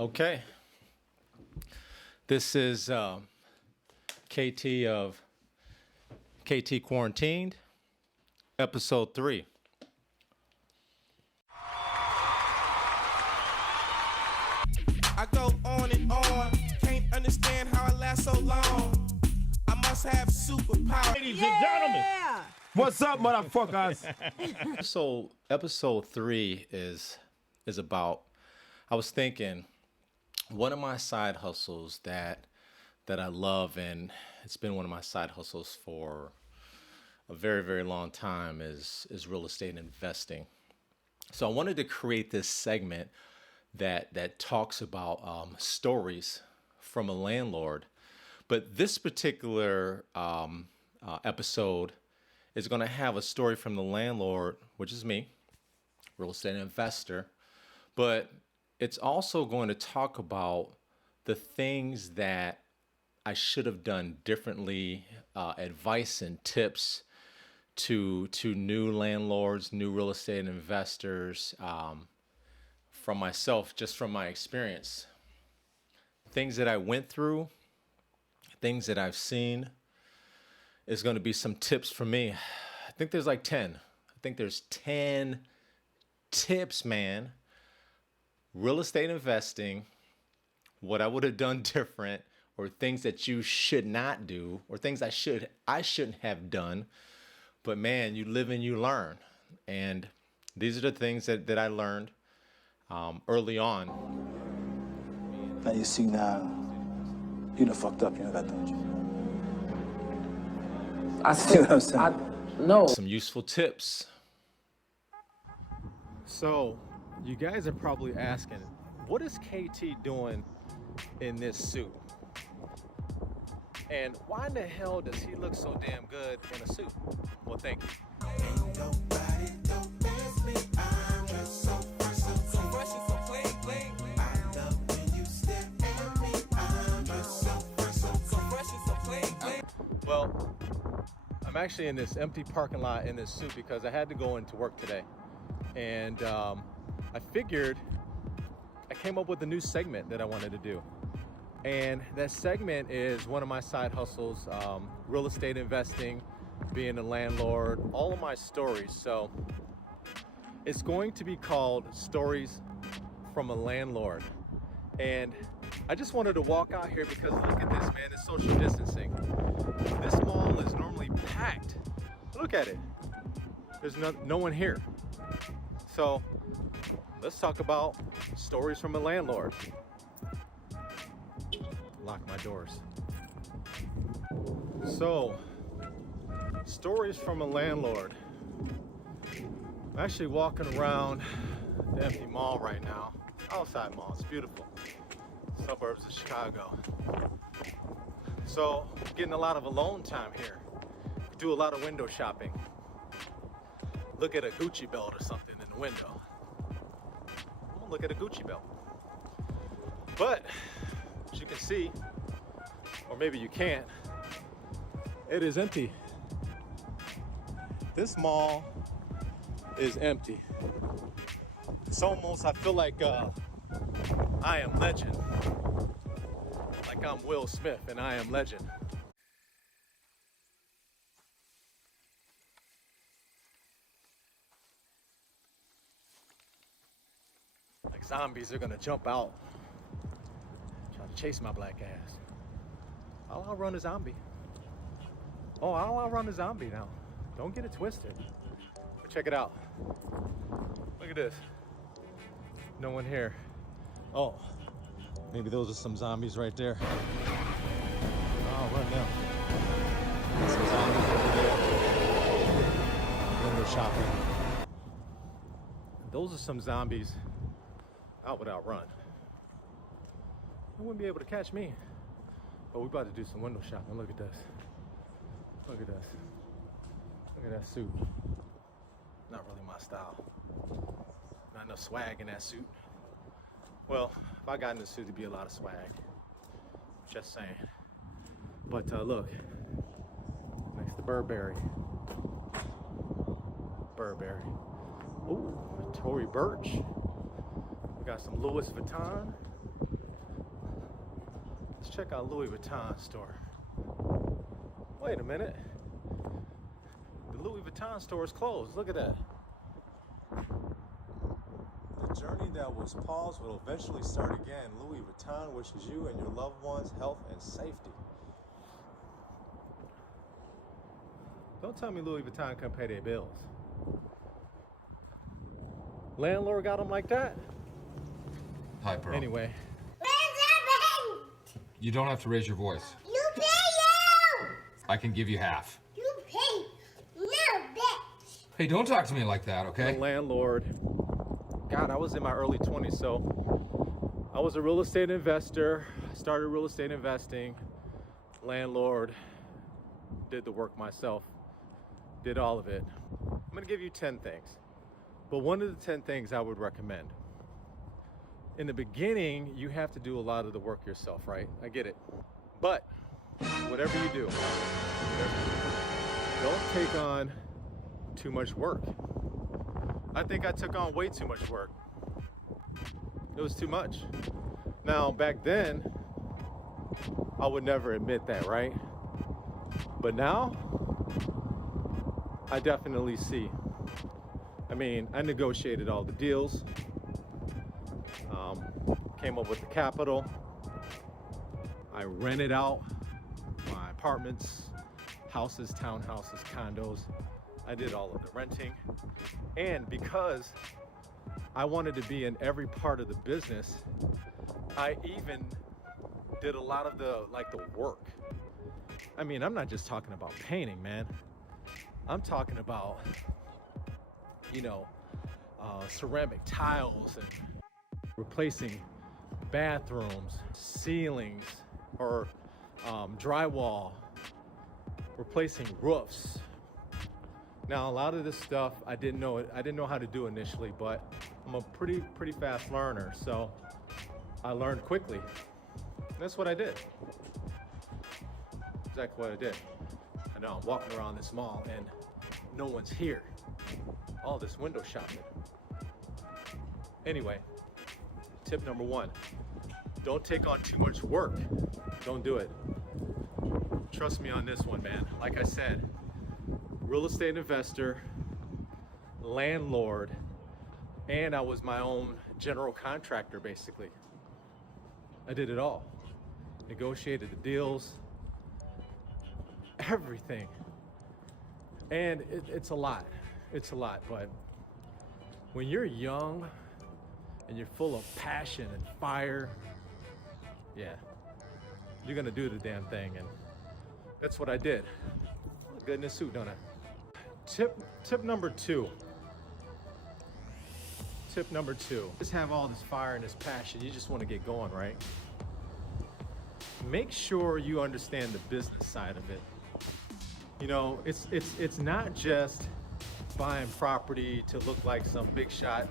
Okay, this is KT of KT Quarantined, episode 3. I go on and on, can't understand how I last so long. I must have superpower. Ladies and gentlemen, what's up, motherfuckers? Episode 3 is about. I was thinking, one of my side hustles that I love, and it's been one of my side hustles for a very, very long time, is real estate investing. So I wanted to create this segment that talks about stories from a landlord. But this particular episode is going to have a story from the landlord, which is me, real estate investor. But it's also going to talk about the things that I should have done differently, advice and tips to new landlords, new real estate investors, from myself, just from my experience. Things that I went through, things that I've seen, is going to be some tips for me. I think there's like 10. I think there's 10 tips, man. Real estate investing, what I would have done different, or things that you should not do, or things I shouldn't have done. But man, you live and you learn. And these are the things that I learned early on. Now you see now, you done fucked up, you know that, don't you? I see what I'm saying. No. Some useful tips. So, you guys are probably asking, what is KT doing in this suit? And why in the hell does he look so damn good in a suit? Well, thank you. Ain't nobody don't miss me. I'm just so fresh and so clean. I love when you stare at me. I'm just so fresh and so clean. Well, I'm actually in this empty parking lot in this suit because I had to go into work today. And I figured I came up with a new segment that I wanted to do. And that segment is one of my side hustles, real estate investing, being a landlord, all of my stories. So it's going to be called Stories from a Landlord. And I just wanted to walk out here because look at this, man, it's social distancing. This mall is normally packed. Look at it. There's no one here. So let's talk about stories from a landlord. Lock my doors. So, stories from a landlord. I'm actually walking around the empty mall right now. Outside mall, it's beautiful. Suburbs of Chicago. So, getting a lot of alone time here. Do a lot of window shopping. Look at a Gucci belt or something in the window. I'm gonna look at a Gucci belt. But, as you can see, or maybe you can't, it is empty. This mall is empty. It's almost, I feel like I Am Legend. Like I'm Will Smith and I Am Legend. Like zombies are gonna jump out, try to chase my black ass. I'll outrun a zombie. Oh, I'll outrun a zombie now. Don't get it twisted. But check it out. Look at this. No one here. Oh, maybe those are some zombies right there. I'll run now. Some zombies over there. Window shopping. Those are some zombies I would outrun. They wouldn't be able to catch me. But we're about to do some window shopping. Look at this. Look at this. Look at that suit. Not really my style. Not enough swag in that suit. Well, if I got in this suit, it'd be a lot of swag. Just saying. But look. Next to Burberry. Burberry. Ooh, Tory Burch. We got some Louis Vuitton. Let's check out Louis Vuitton store. Wait a minute. The Louis Vuitton store is closed. Look at that. The journey that was paused will eventually start again. Louis Vuitton wishes you and your loved ones health and safety. Don't tell me Louis Vuitton can't pay their bills. Landlord got them like that? Hi, bro. Anyway. You don't have to raise your voice. You pay you! I can give you half. You pay no, bitch! Hey, don't talk to me like that, okay? The landlord. God, I was in my early 20s, so I was a real estate investor. I started real estate investing. Landlord, did the work myself, did all of it. I'm gonna give you 10 things, but one of the 10 things I would recommend. In the beginning, you have to do a lot of the work yourself, right? I get it. But whatever you do, don't take on too much work. I think I took on way too much work. It was too much. Now, back then, I would never admit that, right? But now, I definitely see. I mean, I negotiated all the deals, came up with the capital. I rented out my apartments, houses, townhouses, condos. I did all of the renting. And because I wanted to be in every part of the business, I even did a lot of the work. I mean, I'm not just talking about painting, man. I'm talking about, ceramic tiles and replacing bathrooms, ceilings, or drywall, replacing roofs. Now, a lot of this stuff I didn't know how to do initially, but I'm a pretty fast learner, so I learned quickly. That's what I did. Exactly what I did. I know I'm walking around this mall and no one's here. All this window shopping. Anyway, tip number 1, don't take on too much work. Don't do it. Trust me on this one, man. Like I said, real estate investor, landlord, and I was my own general contractor, basically. I did it all. Negotiated the deals, everything. And it's a lot. It's a lot, but when you're young and you're full of passion and fire, yeah, you're gonna do the damn thing, and that's what I did. Look good in this suit, don't I? Tip number 2. Tip number 2. Just have all this fire and this passion. You just want to get going, right? Make sure you understand the business side of it. It's not just buying property to look like some big shot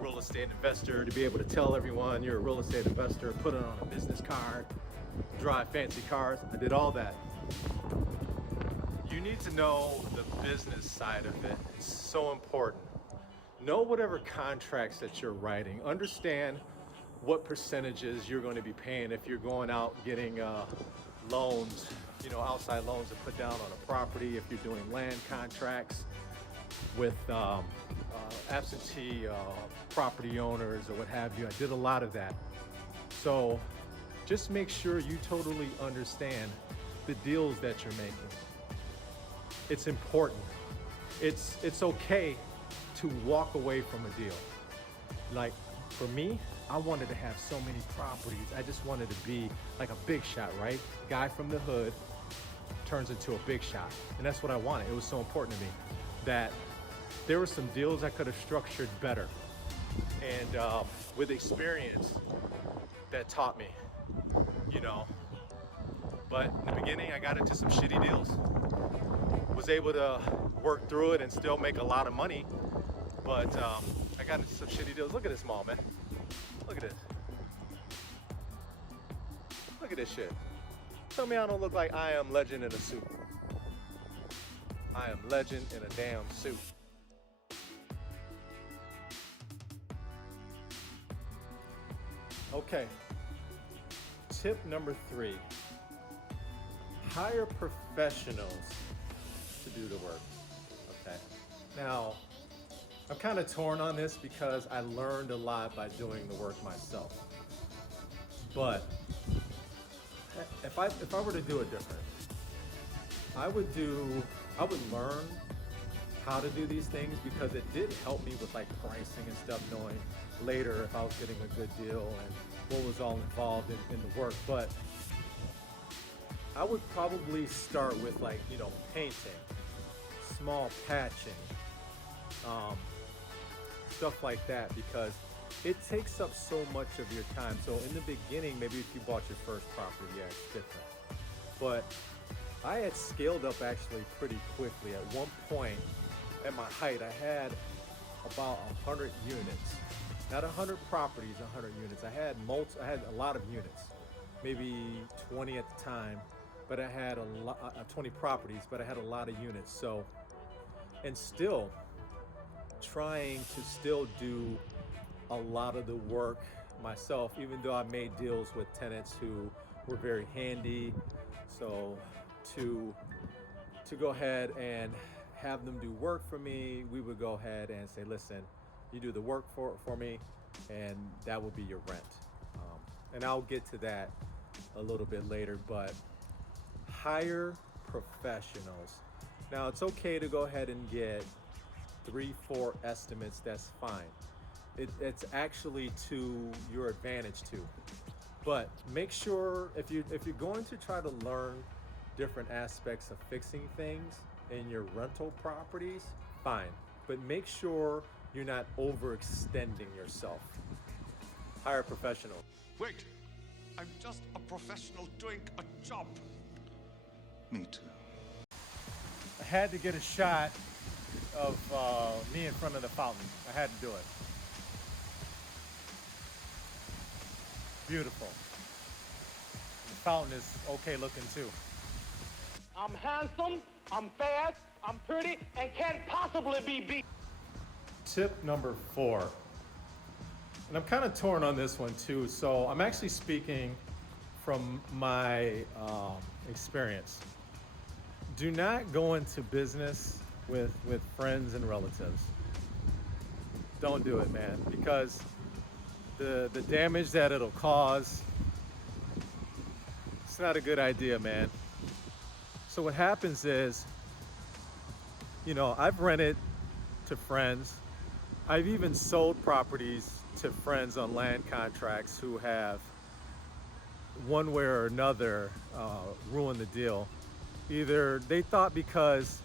real estate investor, to be able to tell everyone you're a real estate investor, put it on a business card, drive fancy cars. I did all that. You need to know the business side of it. It's so important. Know whatever contracts that you're writing. Understand what percentages you're going to be paying if you're going out getting loans, outside loans to put down on a property, if you're doing land contracts with absentee property owners or what have you. I did a lot of that. So just make sure you totally understand the deals that you're making. It's important. It's okay to walk away from a deal. Like for me, I wanted to have so many properties. I just wanted to be like a big shot, right? Guy from the hood turns into a big shot. And that's what I wanted. It was so important to me that there were some deals I could have structured better. And with experience, that taught me, But in the beginning, I got into some shitty deals. Was able to work through it and still make a lot of money. But I got into some shitty deals. Look at this mall, man. Look at this. Look at this shit. Tell me I don't look like I Am Legend in a suit. I Am Legend in a damn suit. Okay. Tip number 3, hire professionals to do the work. Okay. Now, I'm kind of torn on this because I learned a lot by doing the work myself. But if I were to do it different, I would learn how to do these things, because it did help me with like pricing and stuff, knowing later if I was getting a good deal and what was all involved in the work. But I would probably start with, like, you know, painting, small patching, stuff like that, because it takes up so much of your time. So in the beginning, maybe if you bought your first property, yeah, it's different. But I had scaled up actually pretty quickly. At one point, at my height, I had about 100 units. Not 100 properties, 100 units. I had a lot of units, maybe 20 at the time, but I had 20 properties, but I had a lot of units. So, and still trying to still do a lot of the work myself, even though I made deals with tenants who were very handy. So to go ahead and have them do work for me, we would go ahead and say, listen, you do the work for me, and that will be your rent. And I'll get to that a little bit later, but hire professionals. Now, it's okay to go ahead and get 3-4 estimates. That's fine. It's actually to your advantage too. But make sure, if you're going to try to learn different aspects of fixing things in your rental properties, fine. But make sure you're not overextending yourself. Hire a professional. Wait, I'm just a professional doing a job. Me too. I had to get a shot of me in front of the fountain. I had to do it. Beautiful. The fountain is okay looking too. I'm handsome, I'm fast, I'm pretty, and can't possibly be beat. Tip number 4. And I'm kind of torn on this one too. So I'm actually speaking from my experience. Do not go into business with friends and relatives. Don't do it, man, because the damage that it'll cause, it's not a good idea, man. So what happens is, you know, I've rented to friends. I've even sold properties to friends on land contracts who have, one way or another, ruined the deal. Either they thought because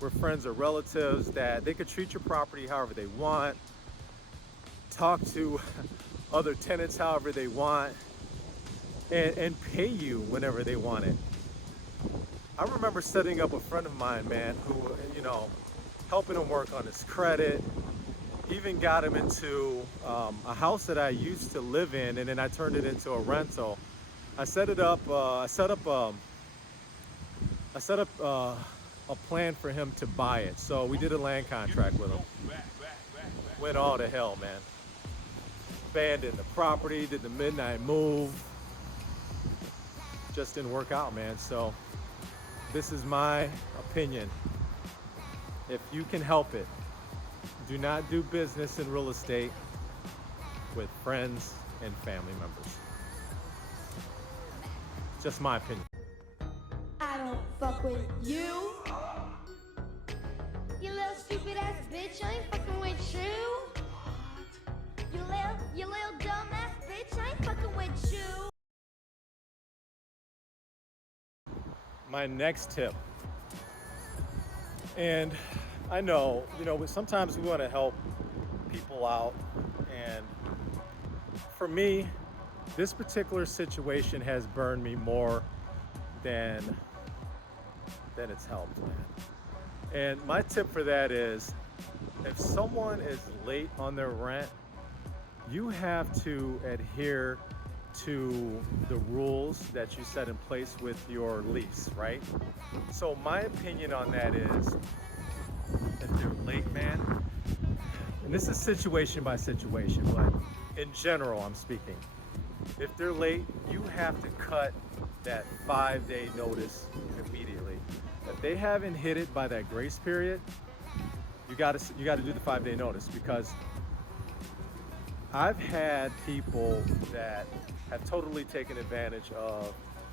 we're friends or relatives that they could treat your property however they want, talk to other tenants however they want, and pay you whenever they want it. I remember setting up a friend of mine, man, who, you know, helping him work on his credit, even got him into a house that I used to live in, and then I turned it into a rental. I set up a plan for him to buy it. So we did a land contract with him. Went all to hell, man. Abandoned the property, did the midnight move. Just didn't work out, man. So this is my opinion. If you can help it, do not do business in real estate with friends and family members. Just my opinion. I don't fuck with you. You little stupid ass bitch, I ain't fucking with you. You little dumb ass bitch, I ain't fucking with you. My next tip, and I know, you know, sometimes we want to help people out, and for me, this particular situation has burned me more than it's helped, man. And my tip for that is, if someone is late on their rent, you have to adhere to the rules that you set in place with your lease, right? So my opinion on that is, if they're late, man, and this is situation by situation, but in general I'm speaking, If they're late, you have to cut that 5-day notice immediately. If they haven't hit it by that grace period, you gotta do the 5-day notice, because I've had people that have totally taken advantage of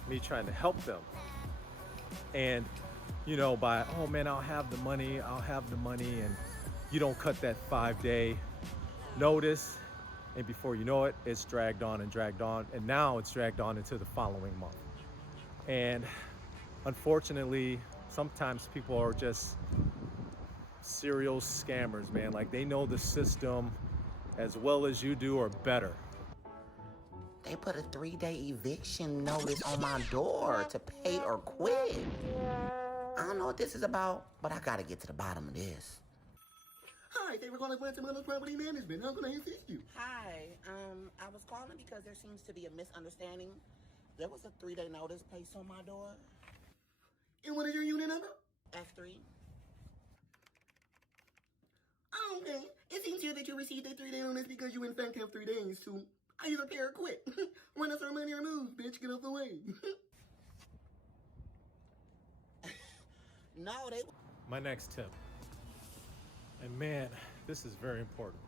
me trying to help them. And, you know, by, oh man, I'll have the money, and you don't cut that 5-day notice. And before you know it, it's dragged on, and now it's dragged on into the following month. And unfortunately, sometimes people are just serial scammers, man. Like, they know the system as well as you do, or better. They put a 3-day eviction notice on my door to pay or quit. I don't know what this is about, but I gotta get to the bottom of this. Hi, they were calling Guatemala Property Management. How can I assist you? Hi, I was calling because there seems to be a misunderstanding. There was a 3-day notice placed on my door. And what is your unit number? F3. Oh, okay. It seems here that you received a 3-day notice because you in fact have 3 days to either pay or quit. Run us our money or move, bitch. Get off the way. No, they... My next tip, and man, this is very important.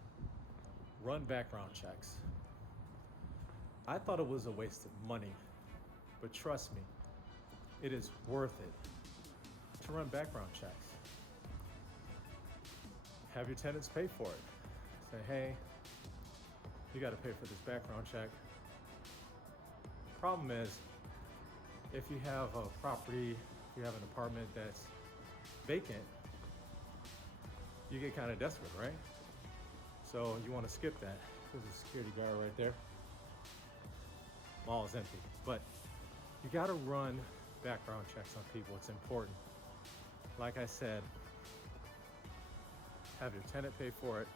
Run background checks. I thought it was a waste of money, but trust me, it is worth it to run background checks. Have your tenants pay for it. Say, hey, you got to pay for this background check. Problem is, if you have a property, if you have an apartment that's vacant, you get kind of desperate, right? So you want to skip that. There's a security guard right there. Mall is empty, but you got to run background checks on people. It's important. Like I said, have your tenant pay for it,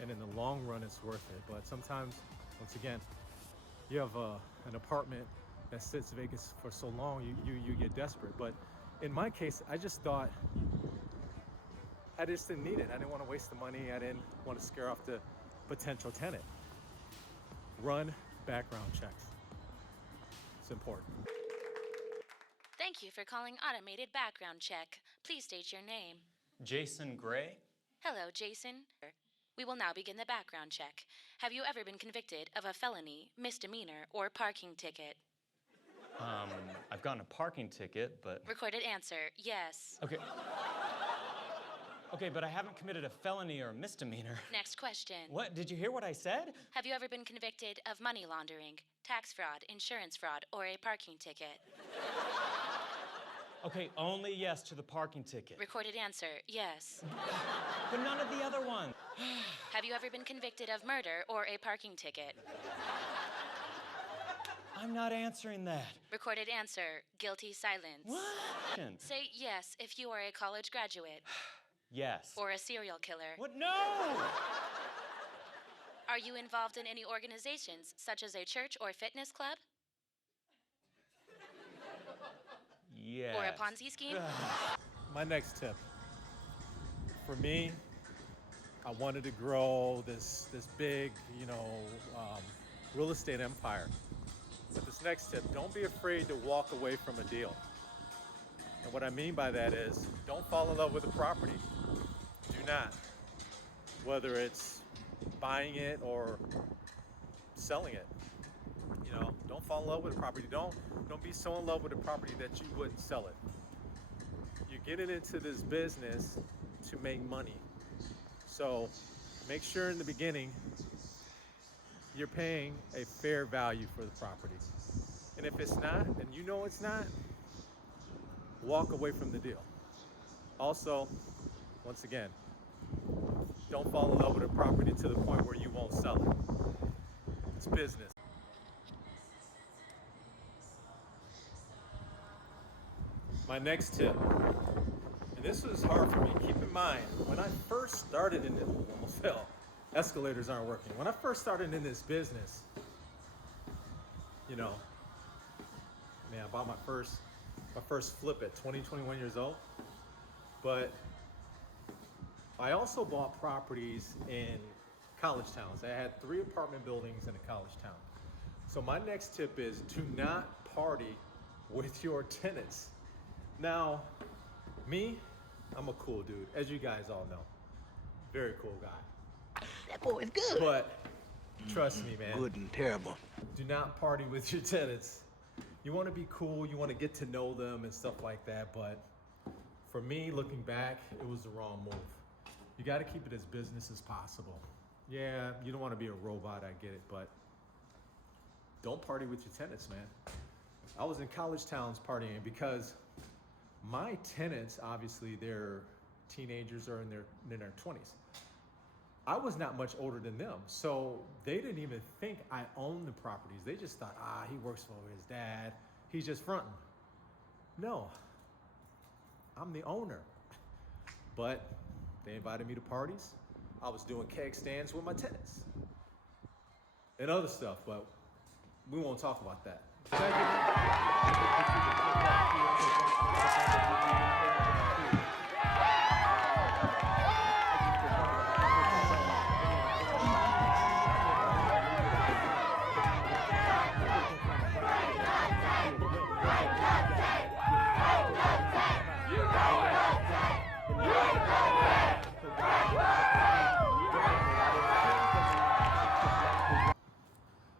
and in the long run, it's worth it. But sometimes, once again, you have an apartment that sits vacant for so long, you get desperate. But in my case, I just thought I just didn't need it. I didn't want to waste the money. I didn't want to scare off the potential tenant. Run background checks. It's important. Thank you for calling Automated Background Check. Please state your name. Jason Gray? Hello, Jason. We will now begin the background check. Have you ever been convicted of a felony, misdemeanor, or parking ticket? I've gotten a parking ticket, but... Recorded answer, yes. Okay. Okay, but I haven't committed a felony or a misdemeanor. Next question. What? Did you hear what I said? Have you ever been convicted of money laundering, tax fraud, insurance fraud, or a parking ticket? Okay, only yes to the parking ticket. Recorded answer, yes. But none of the other ones. Have you ever been convicted of murder or a parking ticket? I'm not answering that. Recorded answer, guilty silence. What? Say yes if you are a college graduate. Yes. Or a serial killer. What? No! Are you involved in any organizations, such as a church or fitness club? Yes. Or a Ponzi scheme? My next tip. For me, I wanted to grow this big, real estate empire. But this next tip, don't be afraid to walk away from a deal. And what I mean by that is, don't fall in love with the property. Do not. Whether it's buying it or selling it. Don't fall in love with the property. Don't be so in love with the property that you wouldn't sell it. You're getting into this business to make money. So make sure in the beginning you're paying a fair value for the property. And if it's not, and you know it's not, walk away from the deal. Also, once again, don't fall in love with a property to the point where you won't sell it. It's business. My next tip, and this was hard for me. Keep in mind, when I first started in this, almost fell. Escalators aren't working. When I first started in this business, I bought my first flip at 20, 21 years old. But I also bought properties in college towns. I had 3 apartment buildings in a college town. So my next tip is do not party with your tenants. Now, me, I'm a cool dude, as you guys all know. Very cool guy. That boy is good. But trust me, man. Good and terrible. Do not party with your tenants. You want to be cool, you want to get to know them and stuff like that, but for me, looking back, it was the wrong move. You got to keep it as business as possible. Yeah, you don't want to be a robot, I get it, but don't party with your tenants, man. I was in college towns partying because my tenants, obviously, they're teenagers or in their 20s. I was not much older than them, so they didn't even think I owned the properties. They just thought, he works for his dad. He's just fronting. No, I'm the owner. But they invited me to parties. I was doing keg stands with my tenants and other stuff, but we won't talk about that.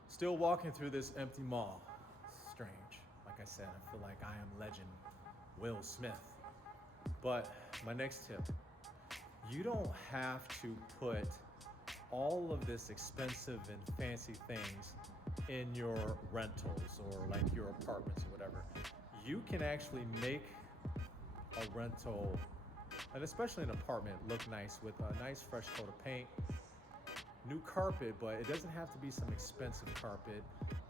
Still walking through this empty mall. Strange. Like I said, I feel like I am legend Will Smith. But my next tip, you don't have to put all of this expensive and fancy things in your rentals or like your apartments or whatever. You can actually make a rental, and especially an apartment, look nice with a nice fresh coat of paint, new carpet, but it doesn't have to be some expensive carpet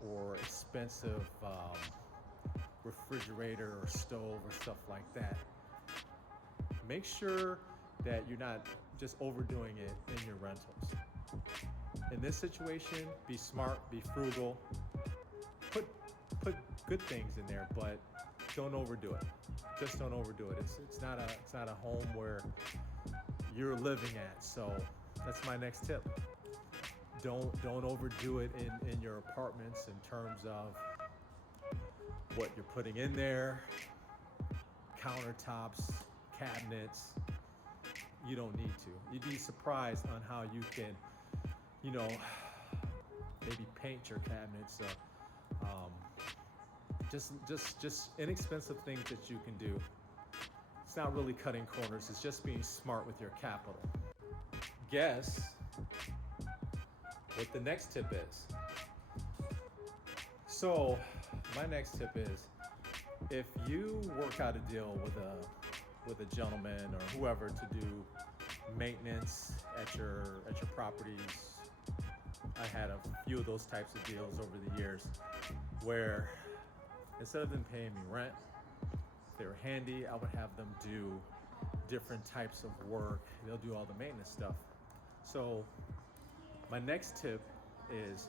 or expensive refrigerator or stove or stuff like that. Make sure that you're not just overdoing it in your rentals. In this situation, be smart, be frugal, put good things in there, but don't overdo it. Just don't overdo it. It's not a home where you're living at. So that's my next tip. Don't overdo it in your apartments in terms of what you're putting in there, countertops, cabinets. You don't need to. You'd be surprised on how you can, maybe paint your cabinets. Just inexpensive things that you can do. It's not really cutting corners. It's just being smart with your capital. Guess what the next tip is. So my next tip is, if you work out a deal with a gentleman or whoever to do maintenance at your properties, I had a few of those types of deals over the years where instead of them paying me rent, if they were handy, I would have them do different types of work. They'll do all the maintenance stuff. So my next tip is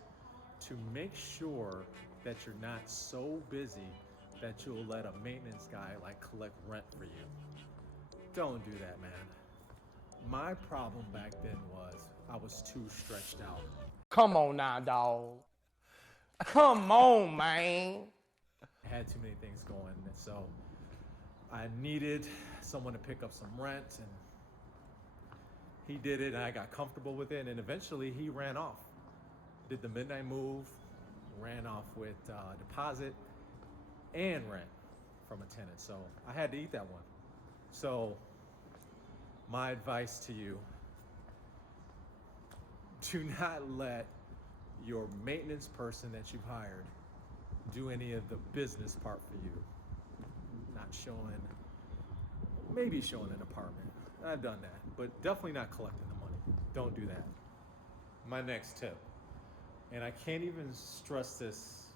to make sure that you're not so busy that you'll let a maintenance guy collect rent for you. Don't do that, man. My problem back then was I was too stretched out. Come on now, dog. Come on, man. I had too many things going, and so I needed someone to pick up some rent, and he did it, and I got comfortable with it, and eventually he ran off. Did the midnight move, ran off with deposit and rent from a tenant, so I had to eat that one. So my advice to you, do not let your maintenance person that you've hired do any of the business part for you. Not showing, maybe showing an apartment. I've done that, but definitely not collecting the money. Don't do that. My next tip, and I can't even stress this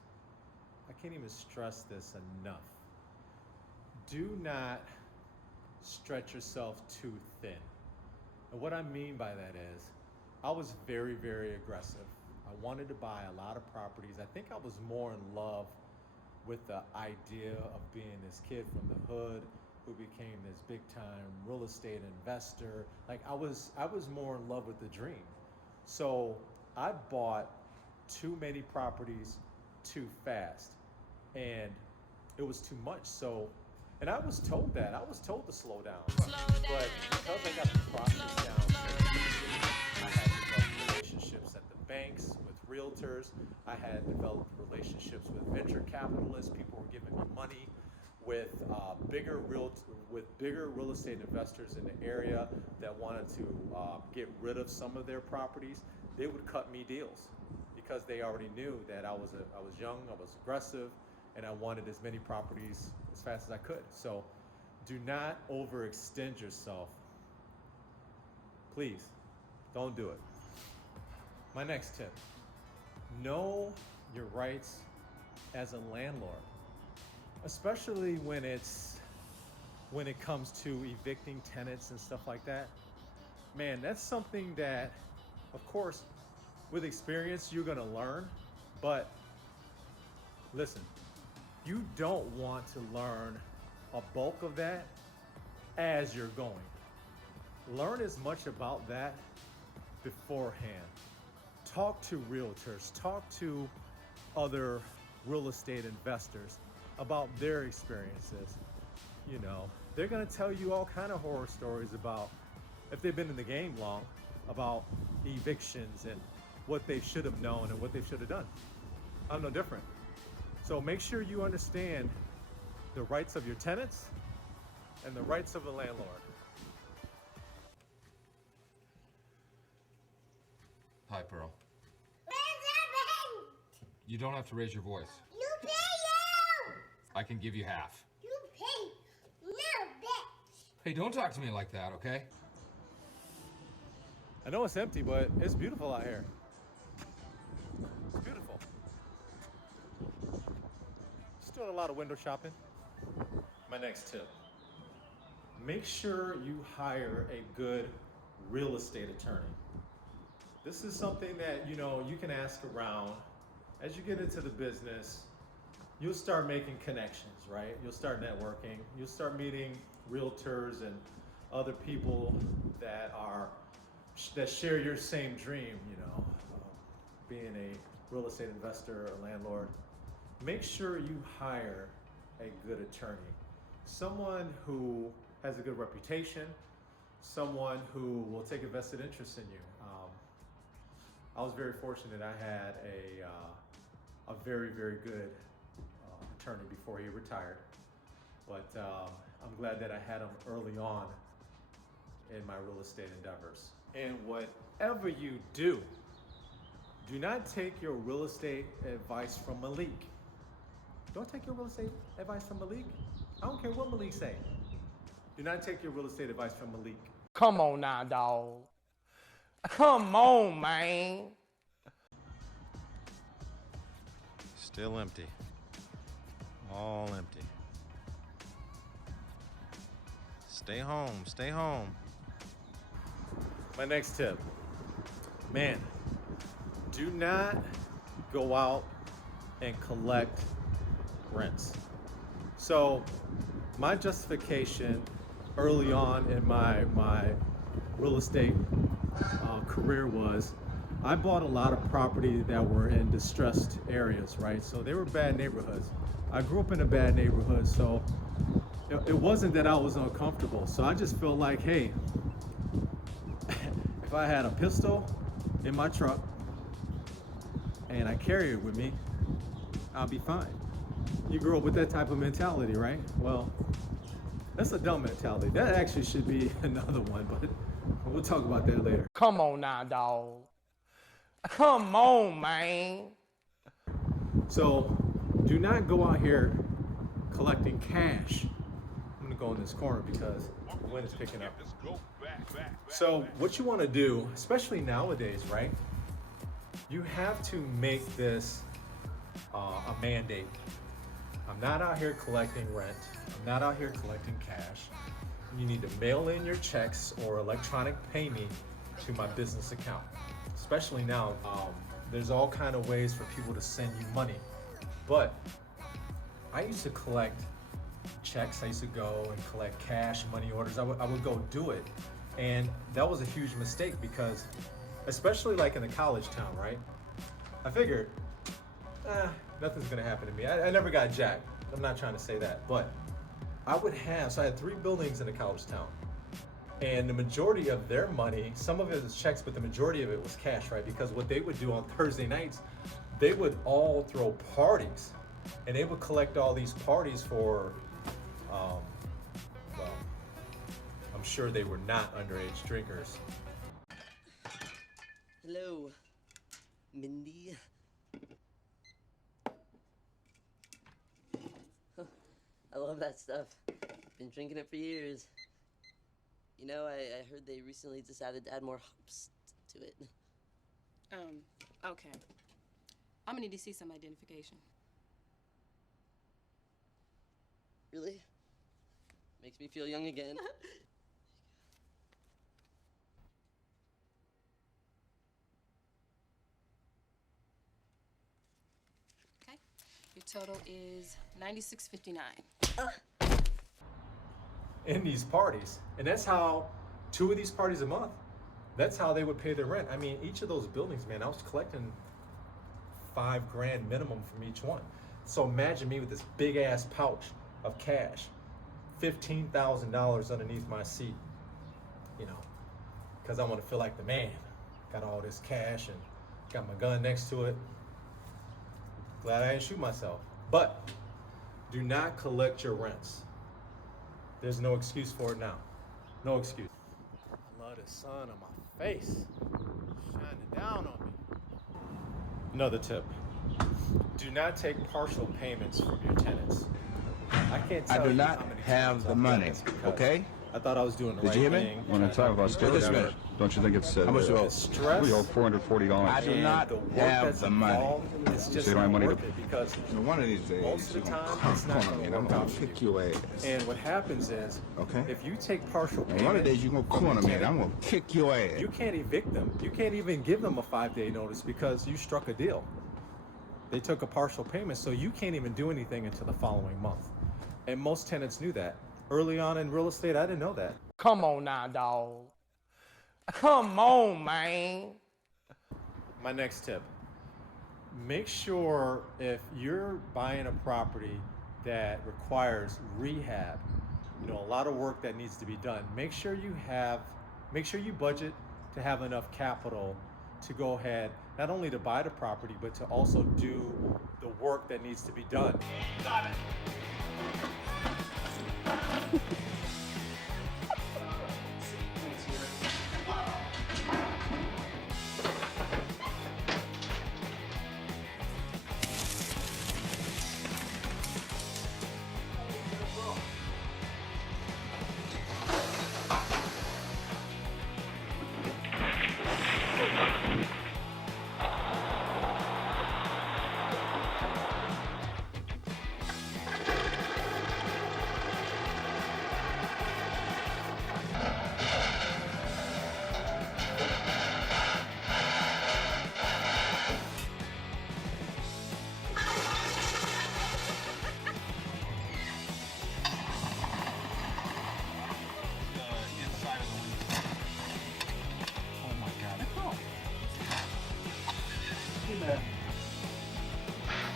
enough. Do not stretch yourself too thin. And what I mean by that is, I was very, very aggressive. I wanted to buy a lot of properties. I think I was more in love with the idea of being this kid from the hood who became this big time real estate investor. I was more in love with the dream. So I bought too many properties too fast, and it was too much. So, and I was told that. I was told to slow down. But because I got the process down, I had developed relationships at the banks with realtors. I had developed relationships with venture capitalists. People were giving me money with bigger real estate investors in the area that wanted to get rid of some of their properties. They would cut me deals because they already knew that I was young, I was aggressive, and I wanted as many properties as fast as I could. So do not overextend yourself. Please, don't do it. My next tip, know your rights as a landlord, especially when it comes to evicting tenants and stuff like that. Man, that's something that, of course, with experience, you're gonna learn, but listen, you don't want to learn a bulk of that as you're going. Learn as much about that beforehand. Talk to realtors, talk to other real estate investors about their experiences. You know, they're gonna tell you all kind of horror stories about, if they've been in the game long, about evictions and what they should have known and what they should have done. I'm no different. So make sure you understand the rights of your tenants and the rights of the landlord. Hi, Pearl. You don't have to raise your voice. You pay you! I can give you half. You pay! No, bitch! Hey, don't talk to me like that, okay? I know it's empty, but it's beautiful out here. It's beautiful. Just doing a lot of window shopping. My next tip. Make sure you hire a good real estate attorney. This is something that, you know, you can ask around. As you get into the business, you'll start making connections, right? You'll start networking. You'll start meeting realtors and other people that share your same dream, you know, being a real estate investor or landlord. Make sure you hire a good attorney, someone who has a good reputation, someone who will take a vested interest in you. I was very fortunate. I had a very, very good attorney before he retired, but I'm glad that I had him early on in my real estate endeavors. And whatever you do not take your real estate advice from Malik. Don't take your real estate advice from Malik. I don't care what Malik say. Do not take your real estate advice from Malik. Come on now, dog. Come on, man. Still empty. All empty. Stay home, stay home. My next tip, man, do not go out and collect rents. So my justification early on in my real estate career was, I bought a lot of property that were in distressed areas, right? So they were bad neighborhoods. I grew up in a bad neighborhood, so it wasn't that I was uncomfortable. So I just felt like, hey, if I had a pistol in my truck and I carry it with me, I'll be fine. You grew up with that type of mentality, right? Well, that's a dumb mentality. That actually should be another one, but we'll talk about that later. Come on now, dog. Come on, man. So do not go out here collecting cash. I'm gonna go in this corner because the wind is picking up. So what you wanna do, especially nowadays, right? You have to make this a mandate. I'm not out here collecting rent. I'm not out here collecting cash. You need to mail in your checks or electronic pay me to my business account. Especially now, there's all kind of ways for people to send you money. But I used to collect checks. I used to go and collect cash, money orders. I would go do it. And that was a huge mistake because, especially like in a college town, right? I figured nothing's gonna happen to me. I never got jacked. I'm not trying to say that, but I had 3 buildings in a college town. And the majority of their money, some of it was checks, but the majority of it was cash, right? Because what they would do on Thursday nights, they would all throw parties. And they would collect all these parties for, well, I'm sure they were not underage drinkers. Hello, Mindy. I love that stuff. Been drinking it for years. You know, I heard they recently decided to add more hops to it. Okay. I'm gonna need to see some identification. Really? Makes me feel young again. Okay. Your total is $96.59. In these parties. And that's how 2 of these parties a month, that's how they would pay their rent. I mean, each of those buildings, man, I was collecting $5 grand minimum from each one. So imagine me with this big ass pouch of cash, $15,000 underneath my seat, you know, because I want to feel like the man. Got all this cash and got my gun next to it. Glad I didn't shoot myself. But do not collect your rents. There's no excuse for it now. No excuse. I love the sun on my face, shining down on me. Another tip. Do not take partial payments from your tenants. I can't tell I do you not how many have times the I've done money, this because okay? I thought I was doing the Did right you hear me? thing. When I talk about Well, this stress, minute. don't you think it's How much you owe? Stress. we owe $440? I do not the work have that's the money. involved, it's You just say you don't have not money worth to- it because You know, one of these days, most of the you're gonna time it's not come on going me to and I'm work gonna out for kick you. your ass. And what happens is, Okay. if you take partial And payment, one of the days you're gonna from your corner me and tenant, I'm gonna kick your ass. you can't evict them. You can't even give them a 5-day notice because you struck a deal. They took a partial payment, so you can't even do anything until the following month. And most tenants knew that. Early on in real estate, I didn't know that. Come on now, dog. Come on, man. My next tip. Make sure if you're buying a property that requires rehab, you know, a lot of work that needs to be done, make sure you budget to have enough capital to go ahead, not only to buy the property, but to also do the work that needs to be done. Got it.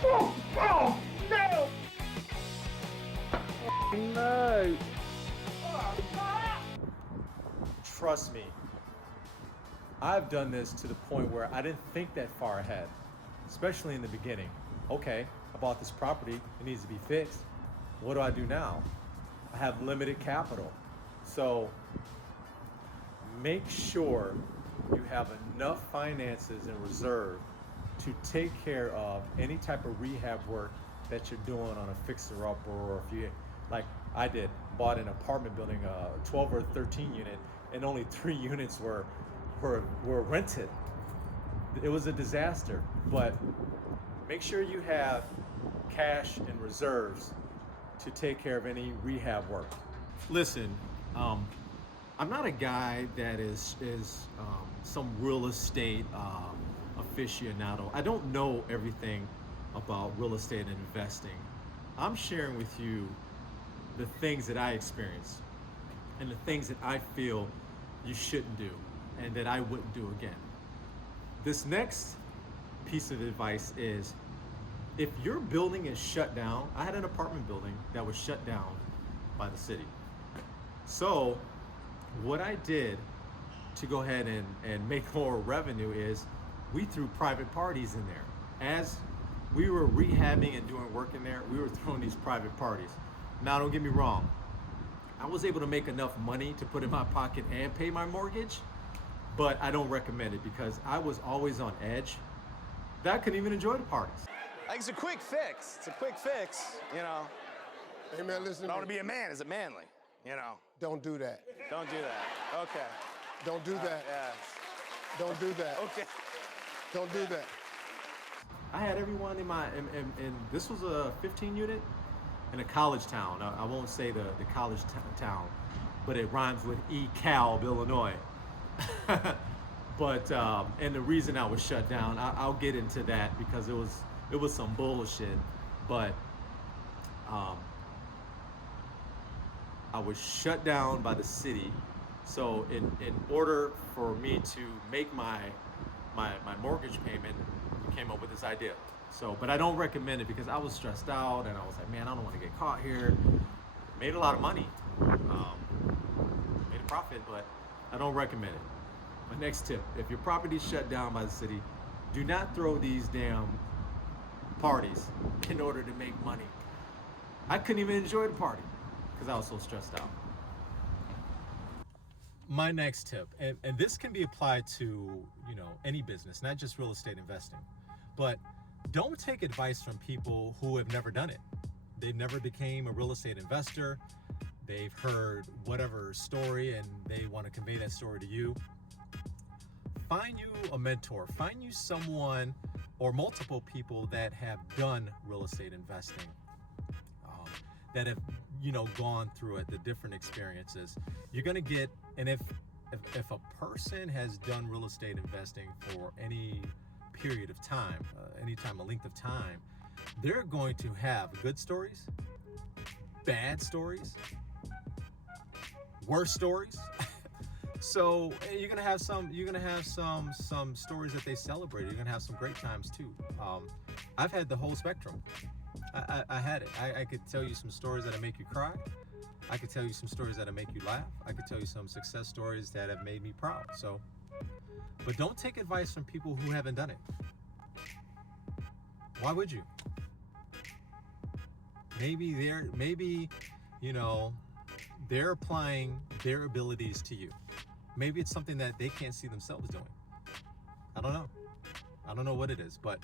Oh, no! No. Trust me, I've done this to the point where I didn't think that far ahead, especially in the beginning. Okay, I bought this property, it needs to be fixed. What do I do now? I have limited capital. So make sure you have enough finances in reserve to take care of any type of rehab work that you're doing on a fixer-upper, or if you, like I did, bought an apartment building, a 12 or 13 unit, and only 3 units were rented. It was a disaster, but make sure you have cash and reserves to take care of any rehab work. Listen, I'm not a guy that is some real estate aficionado. I don't know everything about real estate and investing. I'm sharing with you the things that I experienced and the things that I feel you shouldn't do and that I wouldn't do again. This next piece of advice is if your building is shut down, I had an apartment building that was shut down by the city. So what I did to go ahead and make more revenue is we threw private parties in there. As we were rehabbing and doing work in there, we were throwing these private parties. Now, don't get me wrong. I was able to make enough money to put in my pocket and pay my mortgage, but I don't recommend it because I was always on edge that I couldn't even enjoy the parties. Like, it's a quick fix. It's a quick fix, you know. Hey, man, listen But I to want to me. be a man. Is it manly? You know. Don't do that. Don't do that. Okay. Don't do that. Yeah. Don't do that. Okay. Don't do that. I had everyone in my, and this was a 15 unit in a college town. I won't say the college town, but it rhymes with ECalb, Illinois. But, and the reason I was shut down, I'll get into that because it was some bullshit, but I was shut down by the city. So in order for me to make my mortgage payment, we came up with this idea. So, but I don't recommend it because I was stressed out and I was like, man, I don't want to get caught here. Made a lot of money, made a profit, but I don't recommend it. My next tip, if your property's shut down by the city, do not throw these damn parties in order to make money. I couldn't even enjoy the party because I was so stressed out. My next tip, and this can be applied to, any business, not just real estate investing, but don't take advice from people who have never done it. They've never became a real estate investor. They've heard whatever story and they want to convey that story to you. Find you a mentor, find you someone or multiple people that have done real estate investing, that have, gone through it, the different experiences. You're gonna get, and if a person has done real estate investing for any period of time, a length of time, they're going to have good stories, bad stories, worse stories. So you're gonna have some stories that they celebrate. You're gonna have some great times too. I've had the whole spectrum. I had it. I could tell you some stories that'll make you cry. I could tell you some stories that'll make you laugh. I could tell you some success stories that have made me proud. So, but don't take advice from people who haven't done it. Why would you? Maybe they're applying their abilities to you. Maybe it's something that they can't see themselves doing. I don't know. I don't know what it is, but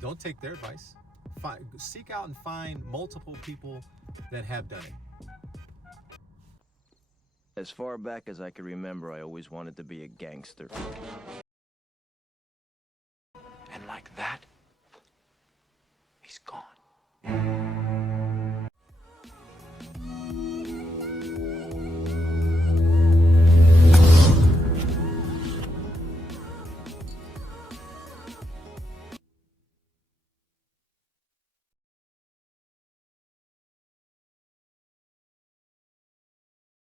don't take their advice. Seek out and find multiple people that have done it. As far back as I can remember, I always wanted to be a gangster. And like that, he's gone.